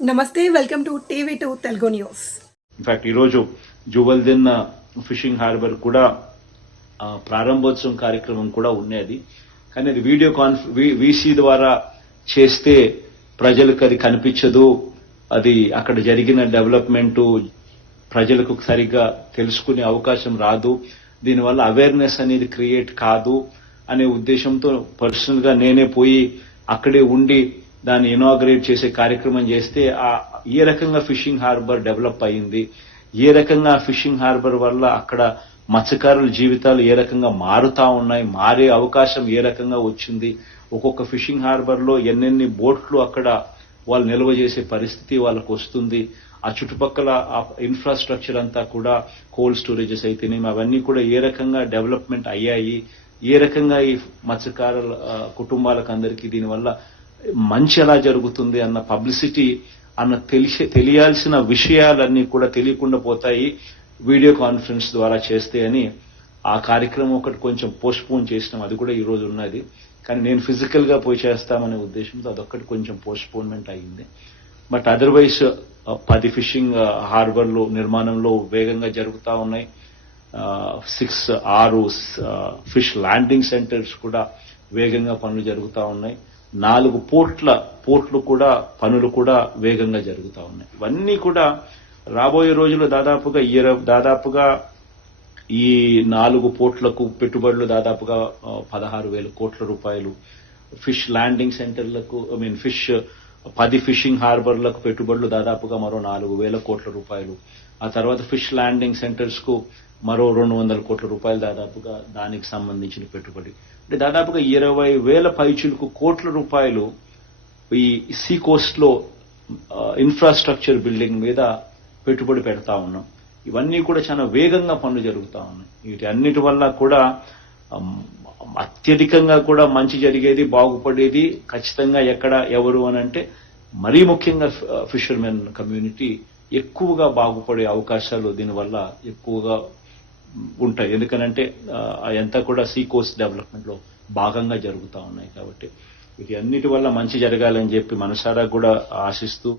నమస్తే, welcome to TV two Telugu news. In fact ఈరోజు జువల్దిన్ ఫిషింగ్ హార్బర్ కూడా ప్రారంభోత్సవం కార్యక్రమం కూడా ఉన్నది. కానీ అది వీడియో వీసీ ద్వారా చేస్తే ప్రజలకు అది కనిపించదు. అది అక్కడ జరిగిన డెవలప్మెంట్ ప్రజలకు సరిగ్గా తెలుసుకునే అవకాశం రాదు. దీనివల్ల అవేర్నెస్ అనేది క్రియేట్ కాదు అనే ఉద్దేశంతో పర్సనల్ గా నేనే పోయి అక్కడే ఉండి దాన్ని ఇనాగ్రేట్ చేసే కార్యక్రమం చేస్తే ఏ రకంగా ఫిషింగ్ హార్బర్ డెవలప్ అయింది, ఏ రకంగా ఫిషింగ్ హార్బర్ వల్ల అక్కడ మత్స్యకారుల జీవితాలు ఏ రకంగా మారుతా ఉన్నాయి, మారే అవకాశం ఏ రకంగా వచ్చింది, ఒక్కొక్క ఫిషింగ్ హార్బర్ లో ఎన్నెన్ని బోట్లు అక్కడ వాళ్ళు నిల్వ చేసే పరిస్థితి వాళ్ళకు వస్తుంది. ఆ చుట్టుపక్కల ఇన్ఫ్రాస్ట్రక్చర్ అంతా కూడా కోల్డ్ స్టోరేజెస్ అయితేనేమి అవన్నీ కూడా ఏ రకంగా డెవలప్మెంట్ అయ్యాయి, ఏ రకంగా ఈ మత్స్యకారుల కుటుంబాలకు అందరికీ దీనివల్ల మంచి ఎలా జరుగుతుంది అన్న పబ్లిసిటీ అన్న తెలియాల్సిన విషయాలన్నీ కూడా తెలియకుండా పోతాయి వీడియో కాన్ఫరెన్స్ ద్వారా చేస్తే అని ఆ కార్యక్రమం ఒకటి కొంచెం పోస్ట్పోన్ చేసినాం. అది కూడా ఈ రోజు ఉన్నది. కానీ నేను ఫిజికల్ గా పోయి చేస్తామనే ఉద్దేశంతో అదొక్కటి కొంచెం పోస్ట్పోన్మెంట్ అయింది. బట్ అదర్వైజ్ 10 ఫిషింగ్ హార్బర్లు నిర్మాణంలో వేగంగా జరుగుతూ ఉన్నాయి. 6 ఫిష్ ల్యాండింగ్ సెంటర్స్ కూడా వేగంగా పనులు జరుగుతూ ఉన్నాయి. 4 పోర్ట్లు కూడా పనులు కూడా వేగంగా జరుగుతూ ఉన్నాయి. ఇవన్నీ కూడా రాబోయే రోజుల్లో దాదాపుగా ఈ 4 పోర్ట్లకు పెట్టుబడులు దాదాపుగా 16,000 కోట్ల రూపాయలు. ఫిష్ ల్యాండింగ్ సెంటర్లకు 10 ఫిషింగ్ హార్బర్లకు పెట్టుబడులు దాదాపుగా మరో 4,000 కోట్ల రూపాయలు. ఆ తర్వాత ఫిష్ ల్యాండింగ్ సెంటర్స్ కు మరో 200 కోట్ల రూపాయలు దాదాపుగా దానికి సంబంధించిన పెట్టుబడి. అంటే దాదాపుగా 20,000 పైచిలకు కోట్ల రూపాయలు ఈ సీ కోస్ట్ లో ఇన్ఫ్రాస్ట్రక్చర్ బిల్డింగ్ మీద పెట్టుబడి పెడతా ఉన్నాం. ఇవన్నీ కూడా చాలా వేగంగా పనులు జరుగుతూ ఉన్నాయి. వీటి అన్నిటి వల్ల కూడా అత్యధికంగా కూడా మంచి జరిగేది, బాగుపడేది ఖచ్చితంగా ఎక్కడ ఎవరు అని అంటే మరీ ముఖ్యంగా ఫిషర్మెన్ కమ్యూనిటీ ఎక్కువగా బాగుపడే అవకాశాలు దీనివల్ల ఎక్కువగా ఉంటాయి. ఎందుకనంటే అదంతా కూడా సీ కోస్ట్ డెవలప్మెంట్ లో భాగంగా జరుగుతూ ఉన్నాయి. కాబట్టి వీటి అన్నిటి వల్ల మంచి జరగాలని చెప్పి మనసారా కూడా ఆశిస్తూ